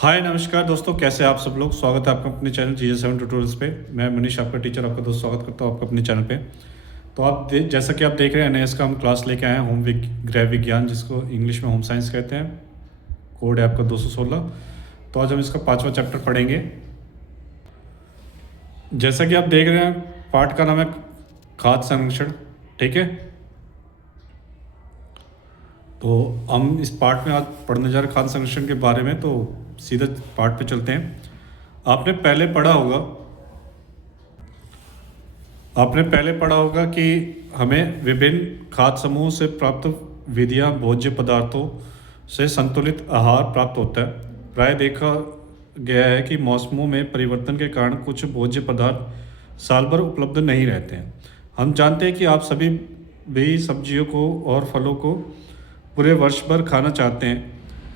हाय नमस्कार दोस्तों, कैसे हैं आप सब लोग। स्वागत है आपका अपने चैनल GS7 ट्यूटोरियल्स पे। मैं मनीष आपका टीचर आपका दोस्त स्वागत करता हूँ आपका अपने चैनल पे। तो जैसा कि आप देख रहे हैं NIS का हम क्लास लेके आए हैं गृह विज्ञान, जिसको इंग्लिश में होम साइंस कहते हैं। कोड है आपका 216। तो आज हम इसका 5वां चैप्टर पढ़ेंगे। जैसा कि आप देख रहे हैं, पाठ का नाम है खाद्य संरक्षण। ठीक है, तो हम इस पाठ में आज पढ़ने जा रहे हैं खाद्य संरक्षण के बारे में। तो सीधा पाठ पे चलते हैं। आपने पहले पढ़ा होगा कि हमें विभिन्न खाद्य समूहों से प्राप्त विधियां भोज्य पदार्थों से संतुलित आहार प्राप्त होता है। प्राय देखा गया है कि मौसमों में परिवर्तन के कारण कुछ भोज्य पदार्थ साल भर उपलब्ध नहीं रहते हैं। हम जानते हैं कि आप सभी भी सब्जियों को और फलों को पूरे वर्ष भर खाना चाहते हैं।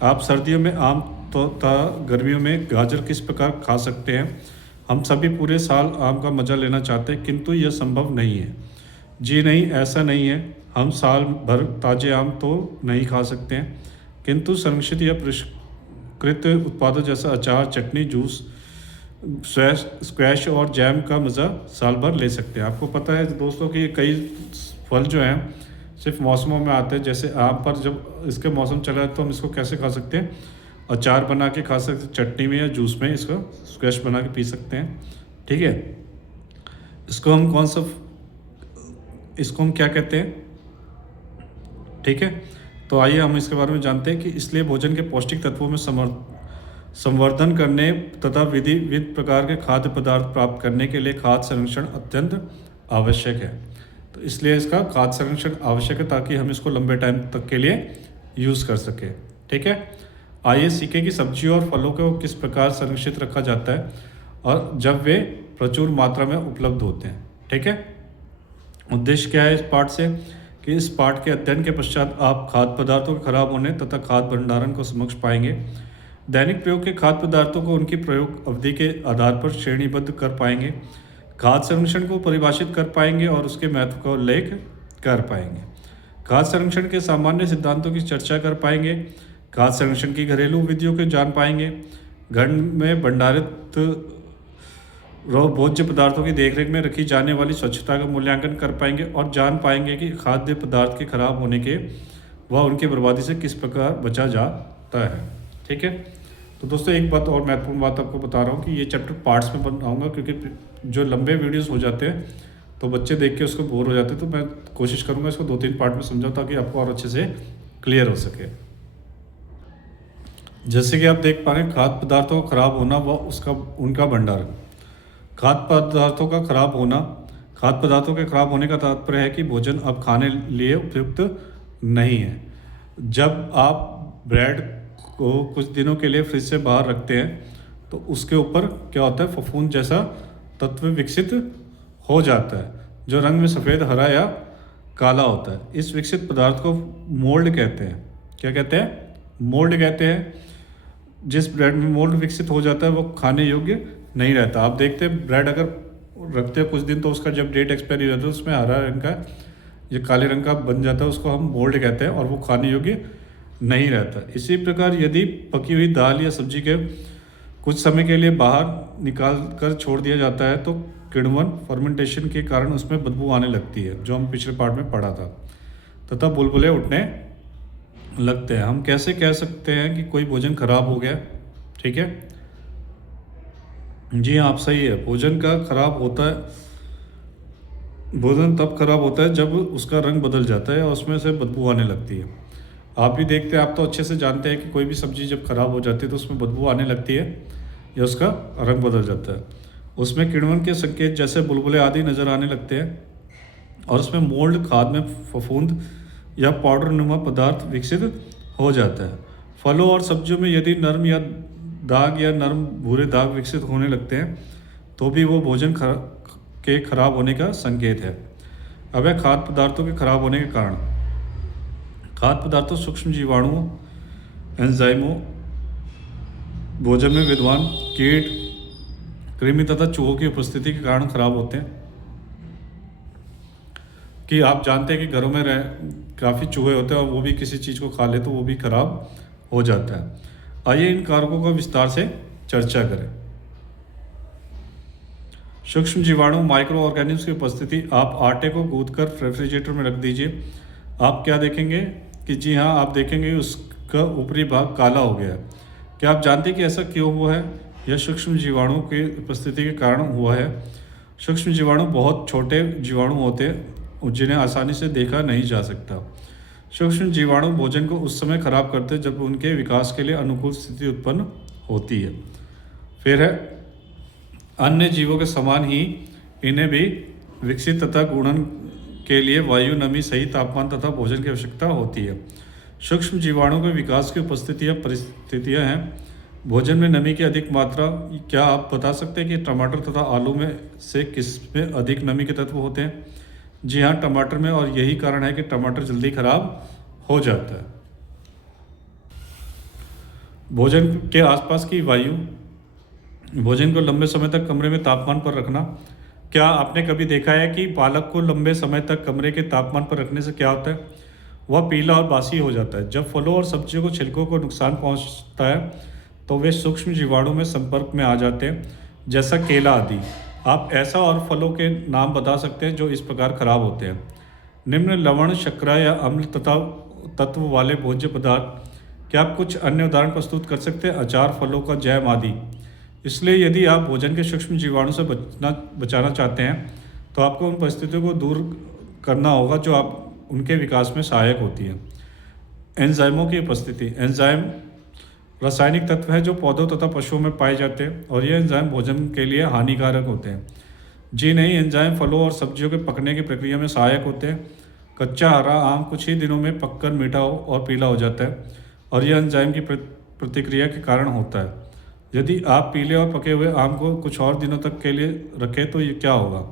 आप सर्दियों में आम तथा गर्मियों में गाजर किस प्रकार खा सकते हैं। हम सभी पूरे साल आम का मज़ा लेना चाहते हैं, किंतु यह संभव नहीं है। जी नहीं, ऐसा नहीं है। हम साल भर ताज़े आम तो नहीं खा सकते हैं, किंतु संरक्षित या परिष्कृत उत्पादों जैसा अचार, चटनी, जूस, स्क्वैश और जैम का मज़ा साल भर ले सकते हैं। आपको पता है दोस्तों कि कई फल जो हैं सिर्फ मौसमों में आते हैं। जैसे आम पर जब इसके मौसम चला है तो हम इसको कैसे खा सकते हैं, अचार बना के खा सकते हैं, चटनी में या जूस में इसका स्क्वैश बना के पी सकते हैं। ठीक है, इसको हम क्या कहते हैं। ठीक है, तो आइए हम इसके बारे में जानते हैं कि इसलिए भोजन के पौष्टिक तत्वों में संवर्धन करने तथा विविध प्रकार के खाद्य पदार्थ प्राप्त करने के लिए खाद्य संरक्षण अत्यंत आवश्यक है। तो इसलिए इसका खाद्य संरक्षण आवश्यक है ताकि हम इसको लंबे टाइम तक के लिए यूज़ कर सकें। ठीक है, आइए सीखें कि सब्जियों और फलों को किस प्रकार संरक्षित रखा जाता है और जब वे प्रचुर मात्रा में उपलब्ध होते हैं। ठीक है, उद्देश्य क्या है इस पाठ से कि इस पाठ के अध्ययन के पश्चात आप खाद्य पदार्थों के खराब होने तथा खाद्य भंडारण को समक्ष पाएंगे। दैनिक प्रयोग के खाद्य पदार्थों को उनकी प्रयोग अवधि के आधार पर श्रेणीबद्ध कर पाएंगे, खाद्य संरक्षण को परिभाषित कर पाएंगे और उसके महत्व का उल्लेख कर पाएंगे। खाद्य संरक्षण के सामान्य सिद्धांतों की चर्चा कर पाएंगे, खाद्य संरक्षण की घरेलू विधियों को जान पाएंगे, घर में भंडारित भोज्य पदार्थों की देखरेख में रखी जाने वाली स्वच्छता का मूल्यांकन कर पाएंगे और जान पाएंगे कि खाद्य पदार्थ के खराब होने के व उनकी बर्बादी से किस प्रकार बचा जाता है। ठीक है, तो दोस्तों एक बात और महत्वपूर्ण बात आपको बता रहा हूँ कि ये चैप्टर पार्ट्स में बनाऊंगा, क्योंकि जो लंबे वीडियोस हो जाते हैं तो बच्चे देख के उसको बोर हो जाते हैं। तो मैं कोशिश करूँगा इसको 2-3 पार्ट में समझाऊँ ताकि आपको और अच्छे से क्लियर हो सके। जैसे कि आप देख पा रहे हैं, खाद्य पदार्थों का खराब होना व उनका भंडारण। खाद्य पदार्थों का खराब होना, खाद्य पदार्थों के खराब होने का तात्पर्य है कि भोजन अब खाने लिए उपयुक्त नहीं है। जब आप ब्रेड को कुछ दिनों के लिए फ्रिज से बाहर रखते हैं तो उसके ऊपर क्या होता है, फफूंद जैसा तत्व विकसित हो जाता है जो रंग में सफ़ेद, हरा या काला होता है। इस विकसित पदार्थ को मोल्ड कहते हैं। क्या कहते हैं? मोल्ड कहते हैं। जिस ब्रेड में मोल्ड विकसित हो जाता है वो खाने योग्य नहीं रहता। आप देखते हैं ब्रेड अगर रखते हैं कुछ दिन तो उसका जब डेट एक्सपायरी रहता है उसमें हरा रंग का ये काले रंग का बन जाता है, उसको हम मोल्ड कहते हैं और वो खाने योग्य नहीं रहता। इसी प्रकार यदि पकी हुई दाल या सब्जी के कुछ समय के लिए बाहर निकाल कर छोड़ दिया जाता है तो किण्वन फर्मेंटेशन के कारण उसमें बदबू आने लगती है, जो हम पिछले पार्ट में पढ़ा था, तथा बुलबुले उठने लगते हैं। हम कैसे कह सकते हैं कि कोई भोजन खराब हो गया? ठीक है, जी हाँ, आप सही है। भोजन तब खराब होता है जब उसका रंग बदल जाता है और उसमें से बदबू आने लगती है। आप भी देखते हैं, आप तो अच्छे से जानते हैं कि कोई भी सब्जी जब खराब हो जाती है तो उसमें बदबू आने लगती है या उसका रंग बदल जाता है। उसमें किण्वन के संकेत जैसे बुलबुले आदि नज़र आने लगते हैं और उसमें मोल्ड, खाद में फफूंद या पाउडर नुमा पदार्थ विकसित हो जाता है। फलों और सब्जियों में यदि नर्म या दाग या नर्म भूरे दाग विकसित होने लगते हैं तो भी वो भोजन के खराब होने का संकेत है। अब है खाद्य पदार्थों के खराब होने के कारण। खाद्य पदार्थों सूक्ष्म जीवाणुओं, एंजाइमों, भोजन में विद्वान कीट, कृमि तथा चूहों की उपस्थिति के कारण खराब होते हैं। कि आप जानते हैं कि घरों में काफ़ी चूहे होते हैं और वो भी किसी चीज़ को खा ले तो वो भी खराब हो जाता है। आइए इन कारकों का विस्तार से चर्चा करें। सूक्ष्म जीवाणु माइक्रो ऑर्गेनिम्स की उपस्थिति। आप आटे को गूंथकर रेफ्रिजरेटर में रख दीजिए, आप क्या देखेंगे कि जी हाँ, आप देखेंगे उसका ऊपरी भाग काला हो गया है। क्या आप जानते हैं कि ऐसा क्यों हुआ है? यह सूक्ष्म जीवाणु की उपस्थिति के कारण हुआ है। सूक्ष्म जीवाणु बहुत छोटे जीवाणु होते हैं जिन्हें आसानी से देखा नहीं जा सकता। सूक्ष्म जीवाणु भोजन को उस समय खराब करते हैं जब उनके विकास के लिए अनुकूल स्थिति उत्पन्न होती है। फिर है, अन्य जीवों के समान ही इन्हें भी विकसित तथा गुणन के लिए वायु, नमी, सही तापमान तथा भोजन की आवश्यकता होती है। सूक्ष्म जीवाणु के विकास की उपस्थितियाँ परिस्थितियाँ हैं। भोजन में नमी की अधिक मात्रा। क्या आप बता सकते हैं कि टमाटर तथा आलू में से किस में अधिक नमी के तत्व होते हैं? जी हाँ, टमाटर में, और यही कारण है कि टमाटर जल्दी खराब हो जाता है। भोजन के आसपास की वायु। भोजन को लंबे समय तक कमरे में तापमान पर रखना। क्या आपने कभी देखा है कि पालक को लंबे समय तक कमरे के तापमान पर रखने से क्या होता है? वह पीला और बासी हो जाता है। जब फलों और सब्जियों को छिलकों को नुकसान पहुंचता है तो वे सूक्ष्म जीवाणु में संपर्क में आ जाते हैं, जैसा केला आदि। आप ऐसा और फलों के नाम बता सकते हैं जो इस प्रकार खराब होते हैं? निम्न लवण, शर्करा या अम्ल तथा तत्व वाले भोज्य पदार्थ। क्या आप कुछ अन्य उदाहरण प्रस्तुत कर सकते हैं? अचार, फलों का जैम आदि। इसलिए यदि आप भोजन के सूक्ष्म जीवाणु से बचाना चाहते हैं तो आपको उन परिस्थितियों को दूर करना होगा जो आप उनके विकास में सहायक होती है। एंजाइमों की उपस्थिति। एंजाइम रासायनिक तत्व है जो पौधों तथा पशुओं में पाए जाते हैं और ये एंजाइम भोजन के लिए हानिकारक होते हैं। जी नहीं, एंजाइम फलों और सब्जियों के पकने की प्रक्रिया में सहायक होते हैं। कच्चा हरा आम कुछ ही दिनों में पककर मीठा और पीला हो जाता है और यह एंजाइम की प्रतिक्रिया के कारण होता है। यदि आप पीले और पके हुए आम को कुछ और दिनों तक के लिए रखें तो ये क्या होगा?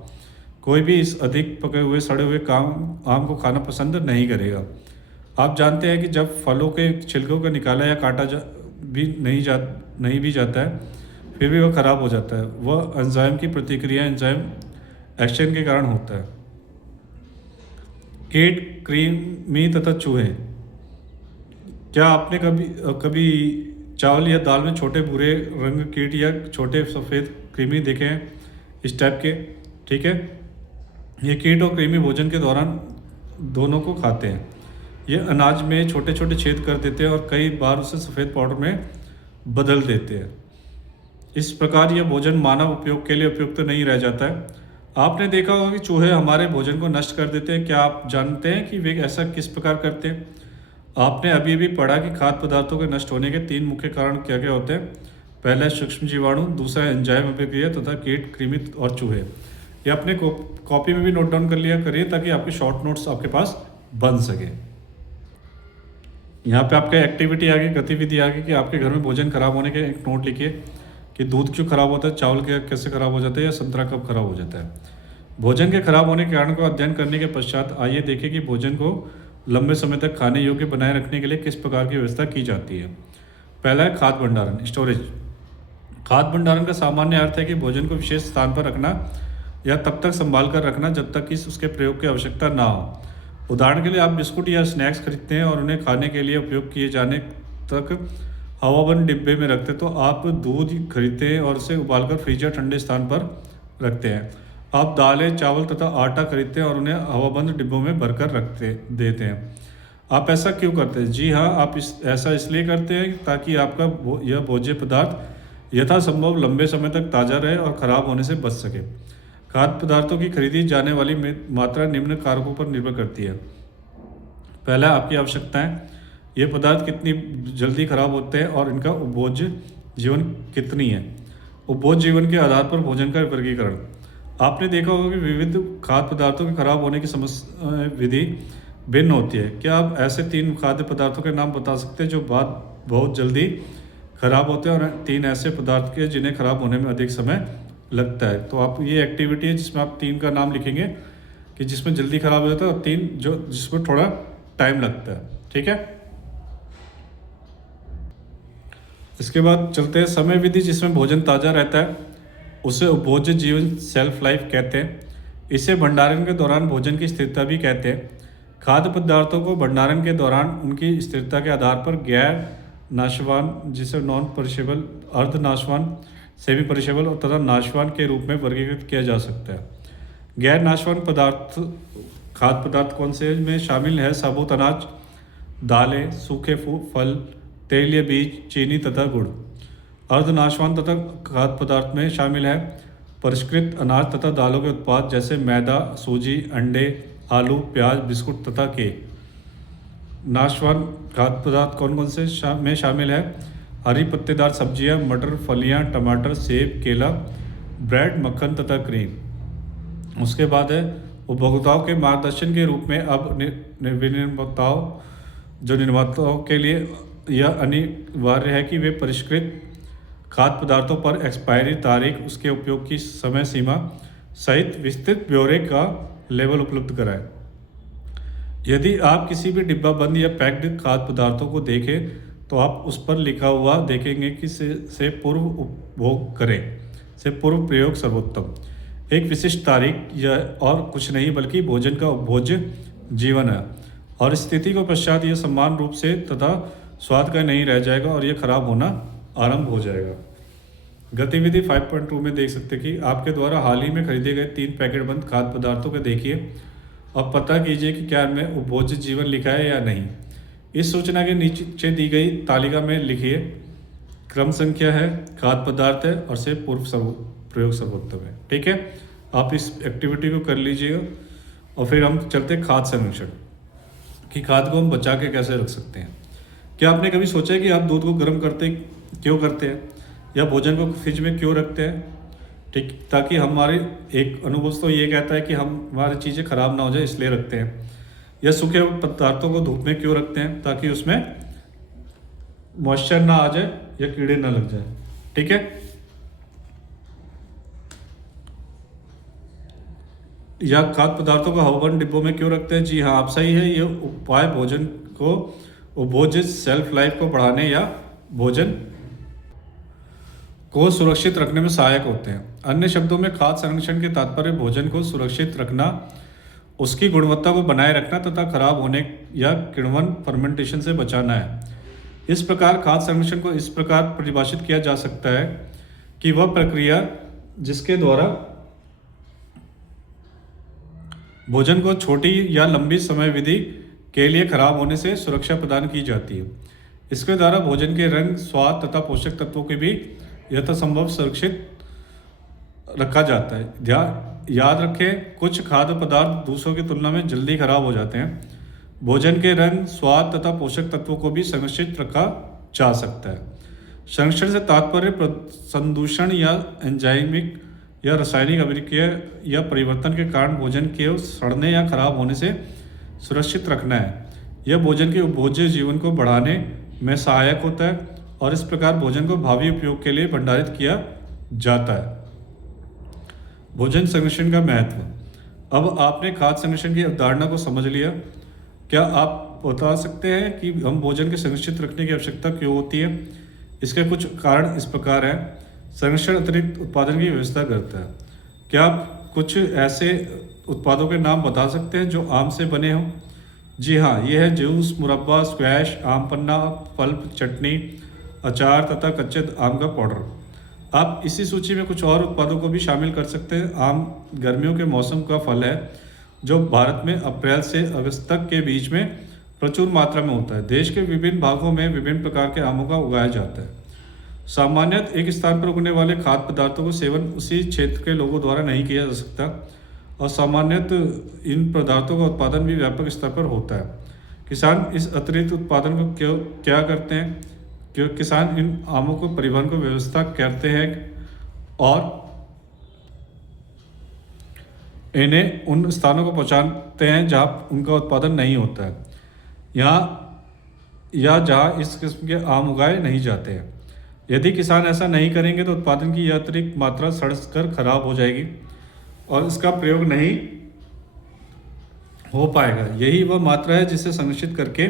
कोई भी इस अधिक पके हुए सड़े हुए आम को खाना पसंद नहीं करेगा। आप जानते हैं कि जब फलों के छिलकों को निकाला या काटा नहीं भी जाता है फिर भी वह खराब हो जाता है। वह एंजाइम की प्रतिक्रिया, एंजाइम एक्शन के कारण होता है। कीट, कृमि तथा चूहे। क्या आपने कभी चावल या दाल में छोटे भूरे रंग कीट या छोटे सफ़ेद कृमि देखे हैं इस टाइप के? ठीक है, ये कीट और कृमि भोजन के दौरान दोनों को खाते हैं। ये अनाज में छोटे छोटे छेद कर देते हैं और कई बार उसे सफ़ेद पाउडर में बदल देते हैं। इस प्रकार यह भोजन मानव उपयोग के लिए उपयुक्त नहीं रह जाता है। आपने देखा होगा कि चूहे हमारे भोजन को नष्ट कर देते हैं। क्या आप जानते हैं कि वे ऐसा किस प्रकार करते हैं? आपने अभी भी पढ़ा कि खाद्य पदार्थों के नष्ट होने के 3 मुख्य कारण क्या क्या होते हैं। पहला है सूक्ष्म जीवाणु, दूसरा एंजाइम अभिक्रिया तथा कीट, कृमि और चूहे। ये अपने कॉपी में भी नोट डाउन कर लिया करिए ताकि आपके शॉर्ट नोट्स आपके पास बन सके। यहाँ पे आपका एक्टिविटी आ गई, गतिविधि आ गई कि आपके घर में भोजन खराब होने के एक नोट लिखिए कि दूध क्यों खराब होता है, चावल कैसे खराब हो जाता है या संतरा कब खराब हो जाता है। भोजन के खराब होने के कारण को अध्ययन करने के पश्चात आइए देखें कि भोजन को लंबे समय तक खाने योग्य बनाए रखने के लिए किस प्रकार की व्यवस्था की जाती है। पहला है खाद्य भंडारण, स्टोरेज। खाद्य भंडारण का सामान्य अर्थ है कि भोजन को विशेष स्थान पर रखना या तब तक संभाल कर रखना जब तक कि उसके प्रयोग की आवश्यकता ना हो। उदाहरण के लिए आप बिस्कुट या स्नैक्स खरीदते हैं और उन्हें खाने के लिए उपयोग किए जाने तक हवाबंद डिब्बे में रखते, तो आप दूध खरीदते हैं और उसे उबालकर फ्रीज या ठंडे स्थान पर रखते हैं। आप दालें, चावल तथा आटा खरीदते हैं और उन्हें हवाबंद डिब्बों में भरकर देते हैं। आप ऐसा क्यों करते हैं? जी हाँ, आप ऐसा इसलिए करते हैं ताकि आपका यह भोज्य पदार्थ यथासंभव लंबे समय तक ताज़ा रहे और ख़राब होने से बच सके। खाद्य पदार्थों की खरीदी जाने वाली मात्रा निम्न कारकों पर निर्भर करती है। पहला, आपकी आवश्यकताएं। ये पदार्थ कितनी जल्दी खराब होते हैं और इनका उपभोज्य जीवन कितनी है। उपभोज्य जीवन के आधार पर भोजन का वर्गीकरण। आपने देखा होगा कि विविध खाद्य पदार्थों के खराब होने की समस्या विधि भिन्न होती है। क्या आप ऐसे 3 खाद्य पदार्थों के नाम बता सकते हैं जो बहुत जल्दी खराब होते हैं और 3 ऐसे पदार्थ के जिन्हें खराब होने में अधिक समय लगता है? तो आप ये एक्टिविटी है जिसमें आप 3 का नाम लिखेंगे कि जिसमें जल्दी खराब हो जाता है और 3 जिसमें थोड़ा टाइम लगता है। ठीक है, इसके बाद चलते हैं समय विधि जिसमें भोजन ताज़ा रहता है, उसे उपभोज्य जीवन सेल्फ लाइफ कहते हैं। इसे भंडारण के दौरान भोजन की स्थिरता भी कहते हैं। खाद्य पदार्थों को भंडारण के दौरान उनकी स्थिरता के आधार पर गैर नाशवान जिसे नॉन परिशेबल, अर्ध नाशवान, सेमी परिशेबल और तथा नाशवान के रूप में वर्गीकृत किया जा सकता है। गैर नाशवान पदार्थ खाद्य पदार्थ कौन से में शामिल है? साबुत अनाज, दालें, सूखे फल, तेल या बीज, चीनी तथा गुड़। अर्धनाशवान तथा खाद्य पदार्थ में शामिल है परिष्कृत अनाज तथा दालों के उत्पाद जैसे मैदा, सूजी, अंडे, आलू, प्याज, बिस्कुट तथा केक। नाशवान खाद्य पदार्थ कौन कौन से में शामिल है? हरी पत्तेदार सब्जियां, मटर, फलियां, टमाटर, सेब, केला, ब्रेड, मक्खन तथा क्रीम। उसके बाद है उपभोक्ताओं के मार्गदर्शन के रूप में अब निर्माताओं के लिए यह अनिवार्य है कि वे परिष्कृत खाद्य पदार्थों पर एक्सपायरी तारीख, उसके उपयोग की समय सीमा सहित विस्तृत ब्यौरे का लेबल उपलब्ध कराएं। यदि आप किसी भी डिब्बाबंद या पैक्ड खाद्य पदार्थों को देखें तो आप उस पर लिखा हुआ देखेंगे कि से पूर्व उपभोग करें, से पूर्व प्रयोग सर्वोत्तम। एक विशिष्ट तारीख यह और कुछ नहीं बल्कि भोजन का उपभोज्य जीवन है और स्थिति को पश्चात यह समान रूप से तथा स्वाद का नहीं रह जाएगा और यह खराब होना आरंभ हो जाएगा। गतिविधि 5.2 में देख सकते हैं कि आपके द्वारा हाल ही में खरीदे गए 3 पैकेट बंद खाद्य पदार्थों को देखिए और पता कीजिए कि क्या इनमें उपभोज्य जीवन लिखा है या नहीं। इस सूचना के नीचे दी गई तालिका में लिखिए क्रम संख्या है, खाद्य पदार्थ है और से पूर्व प्रयोग सर्वोत्तम है। ठीक है, आप इस एक्टिविटी को कर लीजिएगा और फिर हम चलते खाद्य संरक्षण कि खाद्य को हम बचा के कैसे रख सकते हैं। क्या आपने कभी सोचा है कि आप दूध को गर्म क्यों करते हैं या भोजन को फ्रिज में क्यों रखते हैं? ठीक, ताकि हमारे एक अनुभव तो ये कहता है कि हमारी चीज़ें खराब ना हो जाए इसलिए रखते हैं। या सूखे पदार्थों को धूप में क्यों रखते हैं? ताकि उसमें मॉइस्चर ना आ जाए या कीड़े ना लग जाए। ठीक है, या खाद्य पदार्थों को हवाबंद डिब्बों में क्यों रखते हैं? जी हाँ, आप सही है। ये उपाय भोजन को उपभोज्य सेल्फ लाइफ को बढ़ाने या भोजन को सुरक्षित रखने में सहायक होते हैं। अन्य शब्दों में खाद्य संरक्षण के तात्पर्य भोजन को सुरक्षित रखना, उसकी गुणवत्ता को बनाए रखना तथा खराब होने या किण्वन फर्मेंटेशन से बचाना है। इस प्रकार खाद्य संरक्षण को इस प्रकार परिभाषित किया जा सकता है कि वह प्रक्रिया जिसके द्वारा भोजन को छोटी या लंबी समय विधि के लिए खराब होने से सुरक्षा प्रदान की जाती है। इसके द्वारा भोजन के रंग, स्वाद तथा पोषक तत्वों के भी यथासंभव सुरक्षित रखा जाता है। याद रखें, कुछ खाद्य पदार्थ दूसरों की तुलना में जल्दी खराब हो जाते हैं। भोजन के रंग, स्वाद तथा पोषक तत्वों को भी संरक्षित रखा जा सकता है। संरक्षण से तात्पर्य संदूषण या एंजाइमिक या रासायनिक अभिक्रिया या परिवर्तन के कारण भोजन के सड़ने या खराब होने से सुरक्षित रखना है। यह भोजन के उपभोज्य जीवन को बढ़ाने में सहायक होता है और इस प्रकार भोजन को भावी उपयोग के लिए भंडारित किया जाता है। भोजन संरक्षण का महत्व। अब आपने खाद्य संरक्षण की अवधारणा को समझ लिया। क्या आप बता सकते हैं कि हम भोजन के संरक्षित रखने की आवश्यकता क्यों होती है? इसके कुछ कारण इस प्रकार हैं। संरक्षण अतिरिक्त उत्पादन की व्यवस्था करता है। क्या आप कुछ ऐसे उत्पादों के नाम बता सकते हैं जो आम से बने हों? जी हाँ, ये है जूस, मुरब्बा, स्क्वैश, आम पन्ना, पल्प, चटनी, अचार तथा कच्चे आम का पाउडर। आप इसी सूची में कुछ और उत्पादों को भी शामिल कर सकते हैं। आम गर्मियों के मौसम का फल है जो भारत में अप्रैल से अगस्त तक के बीच में प्रचुर मात्रा में होता है। देश के विभिन्न भागों में विभिन्न प्रकार के आमों का उगाया जाता है। सामान्यतः एक स्थान पर उगने वाले खाद्य पदार्थों का सेवन उसी क्षेत्र के लोगों द्वारा नहीं किया जा सकता और सामान्यतः इन पदार्थों का उत्पादन भी व्यापक स्तर पर होता है। किसान इस अतिरिक्त उत्पादन को क्या करते हैं? किसान इन आमों को परिवहन को व्यवस्था करते हैं और इन्हें उन स्थानों को पहुंचाते हैं जहां उनका उत्पादन नहीं होता है या जहां इस किस्म के आम उगाए नहीं जाते हैं। यदि किसान ऐसा नहीं करेंगे तो उत्पादन की यह अतिरिक्त मात्रा सड़ कर खराब हो जाएगी और इसका प्रयोग नहीं हो पाएगा। यही वह मात्रा है जिसे संरक्षित करके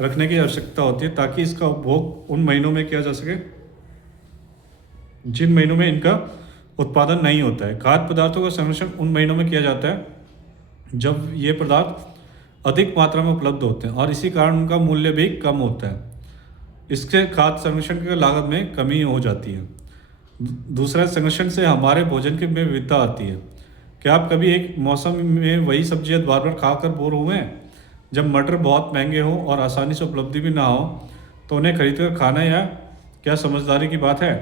रखने की आवश्यकता होती है ताकि इसका उपभोग उन महीनों में किया जा सके जिन महीनों में इनका उत्पादन नहीं होता है। खाद्य पदार्थों का संरक्षण उन महीनों में किया जाता है जब ये पदार्थ अधिक मात्रा में उपलब्ध होते हैं और इसी कारण उनका मूल्य भी कम होता है। इसके खाद्य संरक्षण की लागत में कमी हो जाती है। दूसरा, संरक्षण से हमारे भोजन के में विविधता आती है। क्या आप कभी एक मौसम में वही सब्जियां बार बार खाकर बोर हुए हैं? जब मटर बहुत महंगे हो और आसानी से उपलब्धि भी ना हो तो उन्हें खरीदकर खाना या क्या समझदारी की बात है?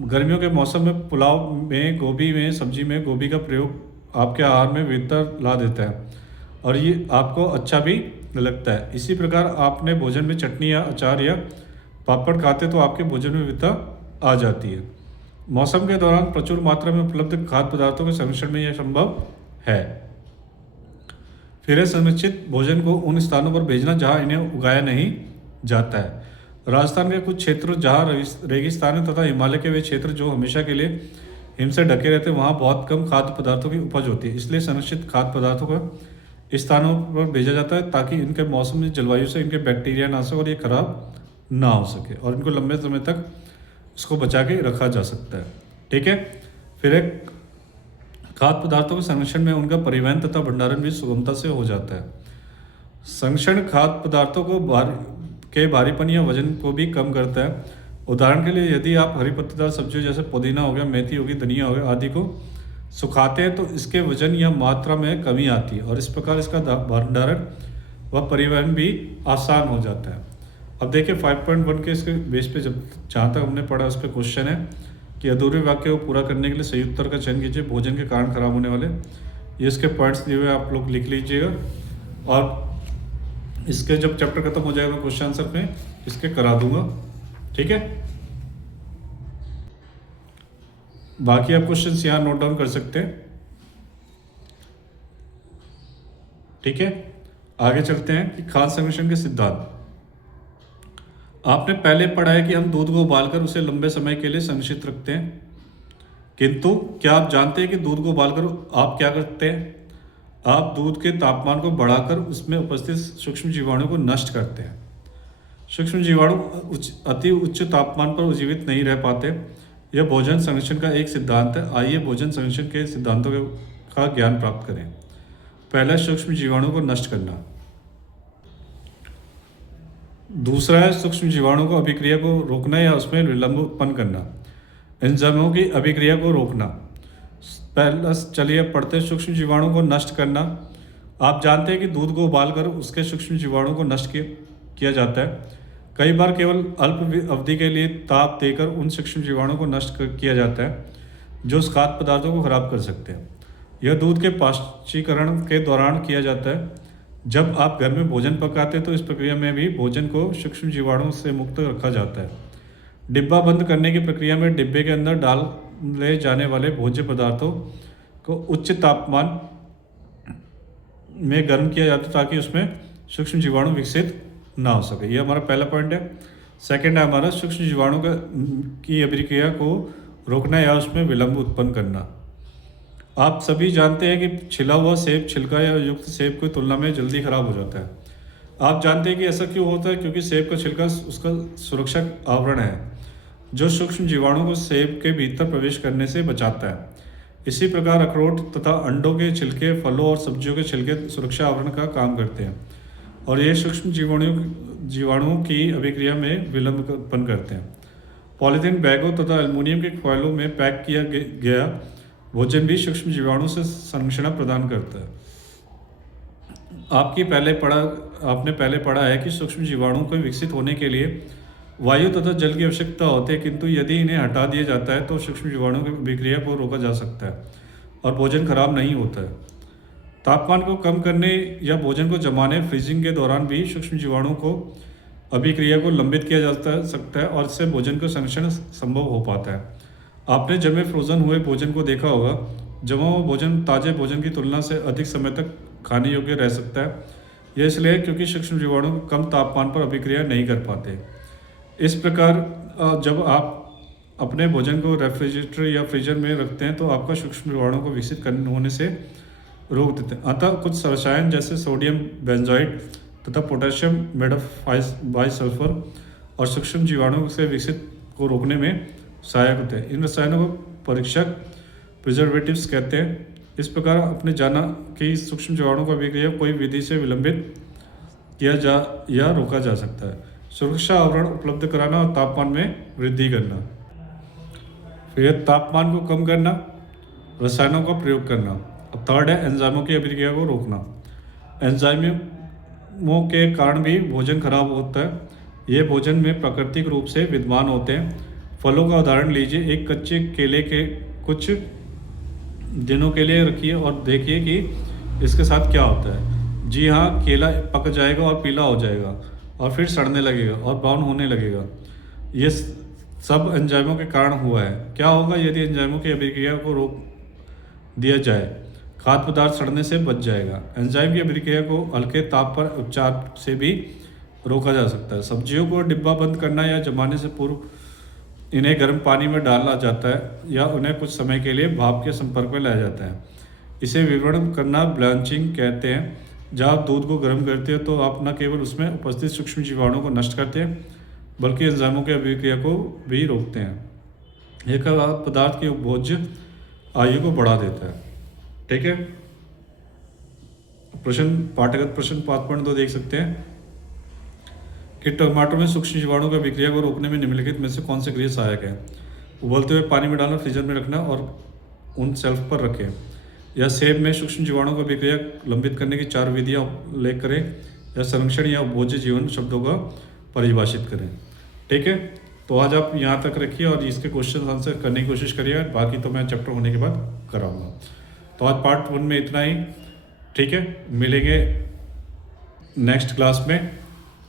गर्मियों के मौसम में पुलाव में गोभी में सब्जी में गोभी का प्रयोग आपके आहार में विविधता ला देता है और ये आपको अच्छा भी लगता है। इसी प्रकार आपने भोजन में चटनी या अचार या पापड़ खाते तो आपके भोजन में विविधता आ जाती है। मौसम के दौरान प्रचुर मात्रा में उपलब्ध खाद्य पदार्थों के संरक्षण में यह संभव है। फिर संरक्षित भोजन को उन स्थानों पर भेजना जहां इन्हें उगाया नहीं जाता है। राजस्थान के कुछ क्षेत्र जहां रेगिस्तान है तथा हिमालय के वे क्षेत्र जो हमेशा के लिए हिम से ढके रहते हैं, वहां बहुत कम खाद्य पदार्थों की उपज होती है। इसलिए संरक्षित खाद्य पदार्थों को इस स्थानों पर भेजा जाता है ताकि इनके मौसम में जलवायु से इनके बैक्टीरिया नाशक और ये खराब ना हो सके और इनको लंबे समय तक इसको बचा के रखा जा सकता है। ठीक है। फिर एक खाद्य पदार्थों के संरक्षण में उनका परिवहन तथा भंडारण भी सुगमता से हो जाता है। संरक्षण खाद्य पदार्थों को भारीपन या वजन को भी कम करता है। उदाहरण के लिए यदि आप हरी पत्तेदार सब्जियों जैसे पुदीना हो गया, मेथी होगी, धनिया हो गया आदि को सुखाते हैं तो इसके वजन या मात्रा में कमी आती है और इस प्रकार इसका भंडारण व परिवहन भी आसान हो जाता है। अब देखिए 5.1 के इसके बेस पे जहाँ तक हमने पढ़ा उस पर क्वेश्चन है कि अधूरे वाक्य को पूरा करने के लिए सही उत्तर का चयन कीजिए। भोजन के कारण खराब होने वाले ये इसके पॉइंट्स दिए हुए आप लोग लिख लीजिएगा और इसके जब चैप्टर खत्म हो जाएगा क्वेश्चन आंसर में इसके करा दूंगा। ठीक है। बाकी आप क्वेश्चंस यहाँ नोट डाउन कर सकते हैं। ठीक है। आगे चलते हैं कि खाद्य संरक्षण के सिद्धांत। आपने पहले पढ़ा है कि हम दूध को उबालकर उसे लंबे समय के लिए संरक्षित रखते हैं, किंतु क्या आप जानते हैं कि दूध को उबालकर आप क्या करते हैं? आप दूध के तापमान को बढ़ाकर उसमें उपस्थित सूक्ष्म जीवाणु को नष्ट करते हैं। सूक्ष्म जीवाणु अति उच्च तापमान पर जीवित नहीं रह पाते। यह भोजन संरक्षण का एक सिद्धांत है। आइए भोजन संरक्षण के सिद्धांतों का ज्ञान प्राप्त करें। पहला, सूक्ष्म जीवाणु को नष्ट करना। दूसरा है सूक्ष्म जीवाणु को अभिक्रिया को रोकना या उसमें विलंब उत्पन्न करना, एंजाइमों की अभिक्रिया को रोकना। पहला चलिए पढ़ते, सूक्ष्म जीवाणु को नष्ट करना। आप जानते हैं कि दूध को उबालकर उसके सूक्ष्म जीवाणु को नष्ट किया जाता है। कई बार केवल अल्प अवधि के लिए ताप देकर उन सूक्ष्म जीवाणु को नष्ट किया जाता है जो उस खाद्य पदार्थों को खराब कर सकते हैं। यह दूध के पाश्चीकरण के दौरान किया जाता है। जब आप घर में भोजन पकाते हैं तो इस प्रक्रिया में भी भोजन को सूक्ष्म जीवाणुओं से मुक्त रखा जाता है। डिब्बा बंद करने की प्रक्रिया में डिब्बे के अंदर डाले जाने वाले भोज्य पदार्थों को उच्च तापमान में गर्म किया जाता है ताकि उसमें सूक्ष्म जीवाणु विकसित ना हो सके। यह हमारा पहला पॉइंट है। सेकंड है हमारा सूक्ष्म जीवाणु की अभिक्रिया को रोकना या उसमें विलंब उत्पन्न करना। आप सभी जानते हैं कि छिला हुआ सेब छिलका या युक्त सेब की तुलना में जल्दी खराब हो जाता है। आप जानते हैं कि ऐसा क्यों होता है? क्योंकि सेब का छिलका उसका सुरक्षक आवरण है जो सूक्ष्म जीवाणु को सेब के भीतर प्रवेश करने से बचाता है। इसी प्रकार अखरोट तथा अंडों के छिलके फलों और सब्जियों के छिलके सुरक्षा आवरण का काम करते हैं और ये सूक्ष्म जीवाणुओं की अभिक्रिया में विलंब उत्पन्न करते हैं। पॉलीथीन बैगों तथा एल्युमिनियम के फॉइलों में पैक किया गया भोजन भी सूक्ष्म जीवाणु से संरक्षण प्रदान करता है। आपने पहले पढ़ा है कि सूक्ष्म जीवाणु को विकसित होने के लिए वायु तथा जल की आवश्यकता होती है, किंतु यदि इन्हें हटा दिया जाता है तो सूक्ष्म जीवाणु की विक्रिया को रोका जा सकता है और भोजन खराब नहीं होता है। तापमान को कम करने या भोजन को जमाने फ्रीजिंग के दौरान भी सूक्ष्म जीवाणु को अभिक्रिया को लंबित किया जा सकता है और इससे भोजन का संरक्षण संभव हो पाता है। आपने जमे फ्रोजन हुए भोजन को देखा होगा। जमा हुआ भोजन ताजे भोजन की तुलना से अधिक समय तक खाने योग्य रह सकता है। यह इसलिए क्योंकि सूक्ष्म जीवाणु कम तापमान पर अभिक्रिया नहीं कर पाते। इस प्रकार जब आप अपने भोजन को रेफ्रिजरेटर या फ्रीजर में रखते हैं तो आपका सूक्ष्म जीवाणु को विकसित होने से रोक देते हैं। अतः कुछ रसायन जैसे सोडियम बेंजोइड तथा पोटेशियम मेड ऑफ बाइसल्फर और सूक्ष्म जीवाणु से विकसित को रोकने में सहायक होते हैं। इन रसायनों को परीक्षक प्रिजर्वेटिव्स कहते हैं। इस प्रकार आपने जाना कि सूक्ष्म जीवाणु का अभिक्रिया कोई विधि से विलंबित किया जा या रोका जा सकता है। सुरक्षा आवरण उपलब्ध कराना और तापमान में वृद्धि करना। फिर तापमान को कम करना, रसायनों का प्रयोग करना। अब थर्ड है एंजाइमों की अभिक्रिया को रोकना। एंजाइमों के कारण भी भोजन खराब होता है। ये भोजन में प्राकृतिक रूप से विद्यमान होते हैं। फलों का उदाहरण लीजिए, एक कच्चे केले के कुछ दिनों के लिए रखिए और देखिए कि इसके साथ क्या होता है। जी हाँ, केला पक जाएगा और पीला हो जाएगा और फिर सड़ने लगेगा और ब्राउन होने लगेगा। ये सब एंजाइमों के कारण हुआ है। क्या होगा यदि एंजाइमों की अभिक्रिया को रोक दिया जाए? खाद्य पदार्थ सड़ने से बच जाएगा। एंजाइम की अभिक्रिया को हल्के ताप पर उपचार से भी रोका जा सकता है। सब्जियों को डिब्बा बंद करना या जमाने से पूर्व इन्हें गर्म पानी में डाला जाता है या उन्हें कुछ समय के लिए भाप के संपर्क में लाया जाता है। इसे विवरण करना ब्लांचिंग कहते हैं। जब आप दूध को गर्म करते हैं तो आप न केवल उसमें उपस्थित सूक्ष्म जीवाणुओं को नष्ट करते हैं बल्कि एंजाइमों की अभिक्रिया को भी रोकते हैं। यह पदार्थ की उपभोज्य आयु को बढ़ा देता है। ठीक है, प्रश्न पाठगत प्रश्न 5.2 देख सकते हैं कि टमाटर में सूक्ष्म जीवाणुओं की अभिक्रिया को रोकने में निम्नलिखित में से कौन सी क्रिया सहायक है? उबलते हुए पानी में डालना, फ्रीजर में रखना और उन शेल्फ पर रखें। या सेब में सूक्ष्म जीवाणुओं की अभिक्रिया लंबित करने की 4 विधियां उल्लेख करें। या संरक्षण या उपभोज्य जीवन शब्दों का परिभाषित करें। ठीक है, तो आज आप यहाँ तक रखिए और इसके क्वेश्चन आंसर करने की कोशिश करिए। बाकी तो मैं चैप्टर होने के बाद कराऊंगा। तो आज पार्ट 1 में इतना ही। ठीक है, मिलेंगे नेक्स्ट क्लास में।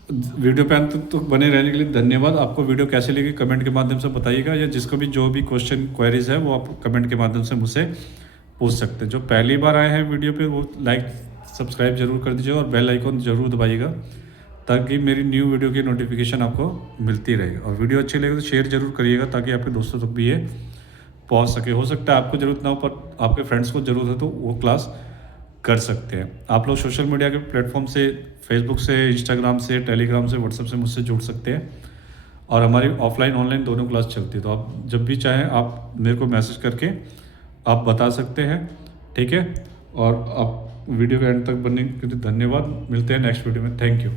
वीडियो पे अंत तक बने रहने के लिए धन्यवाद। आपको वीडियो कैसे लगी कमेंट के माध्यम से बताइएगा, या जिसको भी जो भी क्वेश्चन क्वेरीज है वो आप कमेंट के माध्यम से मुझसे पूछ सकते हैं। जो पहली बार आए हैं वीडियो पे वो लाइक सब्सक्राइब जरूर कर दीजिए और बेल आइकन जरूर दबाइएगा ताकि मेरी न्यू वीडियो की नोटिफिकेशन आपको मिलती रहे। और वीडियो अच्छी लगे तो शेयर जरूर करिएगा ताकि आपके दोस्तों तक भी ये पहुंच सके। हो सकता है आपको ज़रूरत ना हो पर आपके फ्रेंड्स को ज़रूरत है तो वो क्लास कर सकते हैं। आप लोग सोशल मीडिया के प्लेटफॉर्म से, फेसबुक से, इंस्टाग्राम से, टेलीग्राम से, व्हाट्सएप से मुझसे जुड़ सकते हैं। और हमारी ऑफलाइन ऑनलाइन दोनों क्लास चलती है, तो आप जब भी चाहें आप मेरे को मैसेज करके आप बता सकते हैं। ठीक है, और आप वीडियो के एंड तक बनने के लिए धन्यवाद। मिलते हैं नेक्स्ट वीडियो में। Thank you.